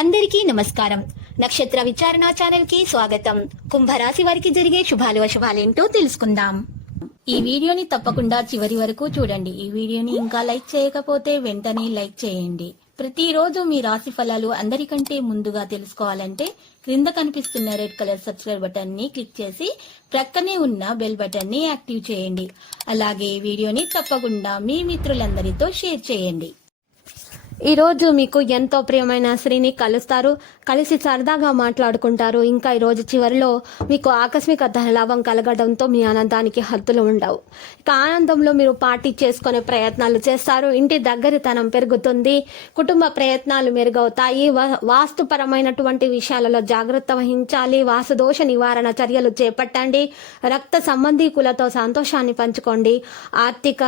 అందరికీ నమస్కారం. నక్షత్ర విచారణ ఛానల్ కి స్వాగతం. కుంభరాశి వారికి జరిగే శుభాలు అశుభాలేంటో తెలుసుకుందాం. ఈ వీడియోని తప్పకుండా చివరి వరకు చూడండి. ఈ వీడియోని ఇంకా లైక్ చేయకపోతే వెంటనే లైక్ చేయండి. ప్రతిరోజు మీ రాశి ఫలాలు అందరికంటే ముందుగా తెలుసుకోవాలంటే క్రింద కనిపిస్తున్న రెడ్ కలర్ సబ్స్క్రైబ్ బటన్ ని క్లిక్ చేసి ప్రక్కనే ఉన్న బెల్ బటన్ ని యాక్టివ్ చేయండి. అలాగే ఈ వీడియోని తప్పకుండా మీ మిత్రులందరితో షేర్ చేయండి. ఈరోజు మీకు ఎంతో ప్రియమైన స్త్రీని కలుస్తారు, కలిసి సరదాగా మాట్లాడుకుంటారు. ఇంకా ఈరోజు చివరిలో మీకు ఆకస్మిక ధనలాభం కలగడంతో మీ ఆనందానికి హద్దులు ఉండవు. ఇక ఆనందంలో మీరు పార్టీ చేసుకునే ప్రయత్నాలు చేస్తారు. ఇంటి దగ్గరితనం పెరుగుతుంది, కుటుంబ ప్రయత్నాలు మెరుగవుతాయి. వాస్తుపరమైనటువంటి విషయాలలో జాగ్రత్త వహించాలి. వాస్తుదోష నివారణ చర్యలు చేపట్టండి. రక్త సంబంధీకులతో సంతోషాన్ని పంచుకోండి. ఆర్థిక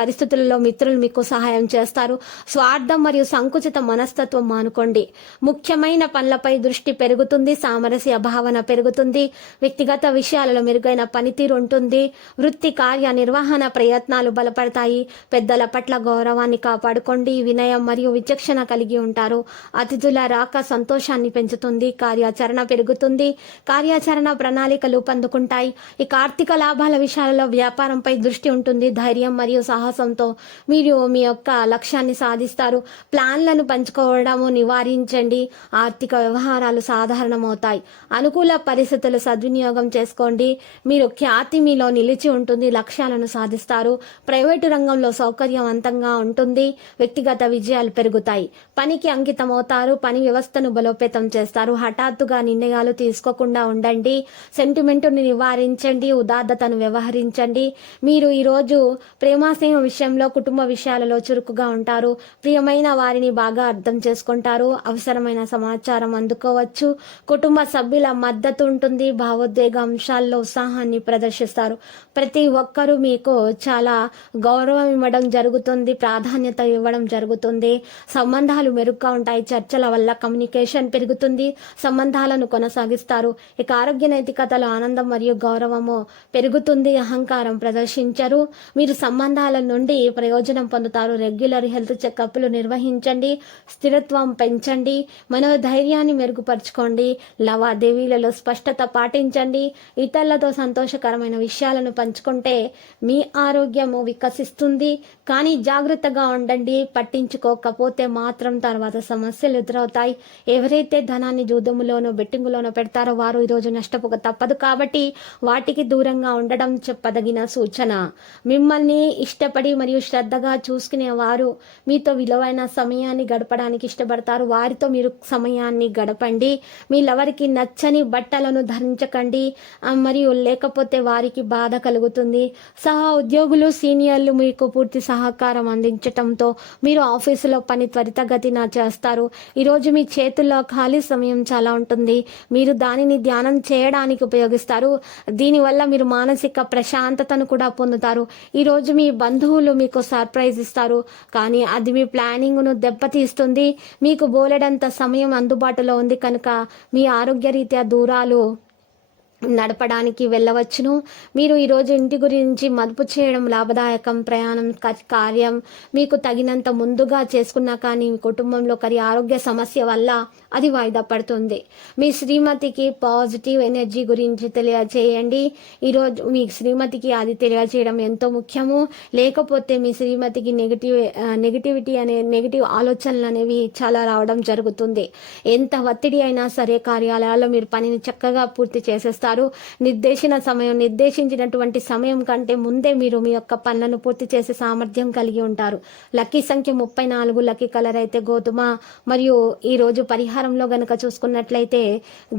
పరిస్థితులలో మిత్రులు మీకు సహాయం చేస్తారు. స్వార్థం మరియు సంకుచిత మనస్తత్వం మానుకోండి. ముఖ్యమైన పనులపై దృష్టి పెరుగుతుంది. సామరస్య భావన పెరుగుతుంది. వ్యక్తిగత విషయాలలో మెరుగైన పనితీరు ఉంటుంది. వృత్తి కార్య నిర్వహణ ప్రయత్నాలు బలపడతాయి. పెద్దల పట్ల గౌరవాన్ని కాపాడుకోండి. వినయం మరియు విచక్షణ కలిగి ఉంటారు. అతిథుల రాక సంతోషాన్ని పెంచుతుంది. కార్యాచరణ పెరుగుతుంది. కార్యాచరణ ప్రణాళికలు పొందుకుంటాయి. ఇక ఆర్థిక లాభాల విషయాలలో వ్యాపారంపై దృష్టి ఉంటుంది. ధైర్యం మరియు సాహసంతో మీరు మీ యొక్క లక్ష్యాన్ని సాధిస్తారు. ప్లాన్లను పంచుకోవడము నివారించండి. ఆర్థిక వ్యవహారాలు సాధారణమవుతాయి. అనుకూల పరిస్థితులు సద్వినియోగం చేసుకోండి. మీరు ఖ్యాతి మీలో నిలిచి ఉంటుంది. లక్ష్యాలను సాధిస్తారు. ప్రైవేటు రంగంలో సౌకర్యవంతంగా ఉంటుంది. వ్యక్తిగత విజయాలు పెరుగుతాయి. పనికి అంకితమవుతారు. పని వ్యవస్థను బలోపేతం చేస్తారు. హఠాత్తుగా నిర్ణయాలు తీసుకోకుండా ఉండండి. సెంటిమెంటుని నివారించండి. ఉదాత్తతను వ్యవహరించండి. మీరు ఈరోజు ప్రేమాశయం విషయంలో, కుటుంబ విషయాలలో చురుకుగా ఉంటారు. ప్రియమైన వారిని బాగా అర్థం చేసుకుంటారు. అవసరమైన సమాచారం అందుకోవచ్చు. కుటుంబ సభ్యుల మద్దతు ఉంటుంది. భావోద్వేగ అంశాల్లో ఉత్సాహాన్ని ప్రదర్శిస్తారు. ప్రతి ఒక్కరూ మీకు చాలా గౌరవం ఇవ్వడం జరుగుతుంది. ప్రాధాన్యత ఇవ్వడం జరుగుతుంది. సంబంధాలు మెరుగ్గా ఉంటాయి. చర్చల వల్ల కమ్యూనికేషన్ పెరుగుతుంది. సంబంధాలను కొనసాగిస్తారు. ఇక ఆరోగ్య నైతికతలో ఆనందం మరియు గౌరవము పెరుగుతుంది. అహంకారం ప్రదర్శించరు. మీరు సంబంధాల నుండి ప్రయోజనం పొందుతారు. రెగ్యులర్ హెల్త్ చెకప్లు నిర్వహించండి. స్థిరత్వం పెంచండి. మనోధైర్యాన్ని మెరుగుపరచుకోండి. లావాదేవీలలో స్పష్టత పాటించండి. ఇతరులతో సంతోషకరమైన విషయాలను పంచుకుంటే మీ ఆరోగ్యము వికసిస్తుంది. కానీ జాగ్రత్తగా ఉండండి. పట్టించుకోకపోతే మాత్రం తర్వాత సమస్యలు ఎదురవుతాయి. ఎవరైతే ధనాన్ని జూదములోనో బెట్టింగులోనో పెడతారో వారు ఈరోజు నష్టపోక తప్పదు. కాబట్టి వాటికి దూరంగా ఉండడం చెప్పదగిన సూచన. మిమ్మల్ని ఇష్టపడి మరియు శ్రద్ధగా చూసుకునే వారు మీతో విలువైన సమయాన్ని గడపడానికి ఇష్టపడతారు. వారితో మీరు సమయాన్ని గడపండి. మీ లవరికి నచ్చని బట్టలను ధరించకండి. మరియు లేకపోతే వారికి బాధ కలుగుతుంది. సహా ఉద్యోగులు, సీనియర్లు మీకు పూర్తి సహకారం అందించటంతో మీరు ఆఫీసులో పని త్వరితగతిన చేస్తారు. ఈరోజు మీ చేతుల్లో ఖాళీ సమయం చాలా ఉంటుంది. మీరు దానిని ధ్యానం చేయడానికి ఉపయోగిస్తారు. దీనివల్ల మీరు మానసిక ప్రశాంతతను కూడా పొందుతారు. ఈరోజు మీ బంధువులు మీకు సర్ప్రైజ్ ఇస్తారు, కానీ అది మీ ప్లానింగ్ను దెబ్బతీస్తుంది. మీకు బోలెడంత సమయం అందుబాటులో ఉంది కనుక మీ ఆరోగ్యరీత్యా దూరాలు నడపడానికి వెళ్ళవచ్చును. మీరు ఈరోజు ఇంటి గురించి మదుపు చేయడం లాభదాయకం. ప్రయాణం కార్యం మీకు తగినంత ముందుగా చేసుకున్నా కానీ మీ కుటుంబంలో ఆరోగ్య సమస్య వల్ల అది వాయిదా పడుతుంది. మీ శ్రీమతికి పాజిటివ్ ఎనర్జీ గురించి తెలియజేయండి. ఈరోజు మీ శ్రీమతికి అది తెలియజేయడం ఎంతో ముఖ్యము. లేకపోతే మీ శ్రీమతికి నెగిటివ్ ఆలోచనలు అనేవి చాలా రావడం జరుగుతుంది. ఎంత ఒత్తిడి అయినా సరే కార్యాలయాల్లో మీరు పనిని చక్కగా పూర్తి చేసేస్తారు. నిర్దేశించినటువంటి సమయం కంటే ముందే మీరు మీ యొక్క పనులను పూర్తి చేసే సామర్థ్యం కలిగి ఉంటారు. లక్కీ సంఖ్య 34. లక్కీ కలర్ అయితే గోధుమ. మరియు ఈ రోజు పరిహారంలో గనక చూసుకున్నట్లయితే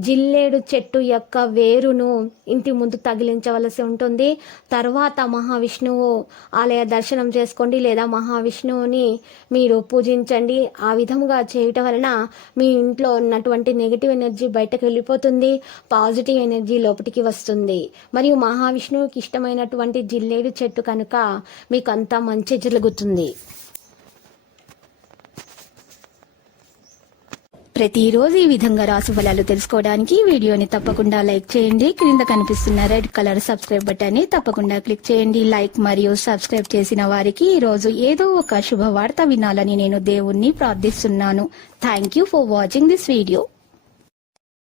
జిల్లేడు చెట్టు యొక్క వేరును ఇంటి ముందు తగిలించవలసి ఉంటుంది. తర్వాత మహావిష్ణువు ఆలయ దర్శనం చేసుకోండి లేదా మహావిష్ణువుని మీరు పూజించండి. ఆ విధంగా చేయటం వలన మీ ఇంట్లో ఉన్నటువంటి నెగిటివ్ ఎనర్జీ బయటకు వెళ్ళిపోతుంది. పాజిటివ్ ఎనర్జీ లోపటికి వస్తుంది. మరియు మహావిష్ణువుకి ఇష్టమైనటువంటి జిల్లేడు చెట్టు కనుక మీకు అంతా మంచి జరుగుతుంది. ప్రతిరోజు ఈ విధంగా రాశి ఫలాలు తెలుసుకోవడానికి వీడియోని తప్పకుండా లైక్ చేయండి. క్రింద కనిపిస్తున్న రెడ్ కలర్ సబ్స్క్రైబ్ బటన్ ని తప్పకుండా క్లిక్ చేయండి. లైక్ మరియు సబ్స్క్రైబ్ చేసిన వారికి ఈ రోజు ఏదో ఒక శుభవార్త వినాలని నేను దేవుణ్ణి ప్రార్థిస్తున్నాను. Thank you for watching this video.